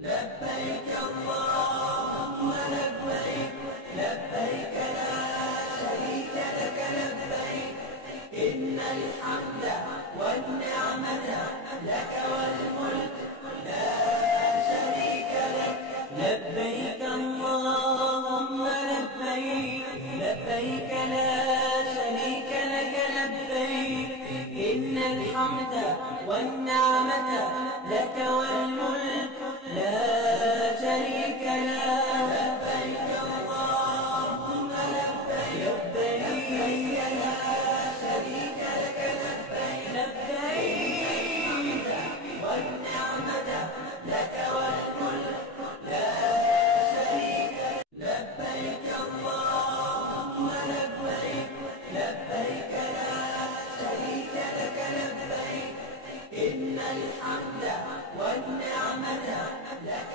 لبيك اللهم لبيك، لبيك لا شريك لك لبيك، إن الحمد والنعمة لك والملك لا شريك لك. لبيك اللهم لبيك، لبيك لا شريك لك لبيك، إن الحمد والنعمة لك والملك لا شريك لك. لبيك اللهم لبيك، لبيك لا شريك لك لبيك، لبيك والنعمة لك والملك لا شريك لك. لبيك اللهم لبيك، لبيك لا شريك لك لبيك، إن الحمد والنعمة لك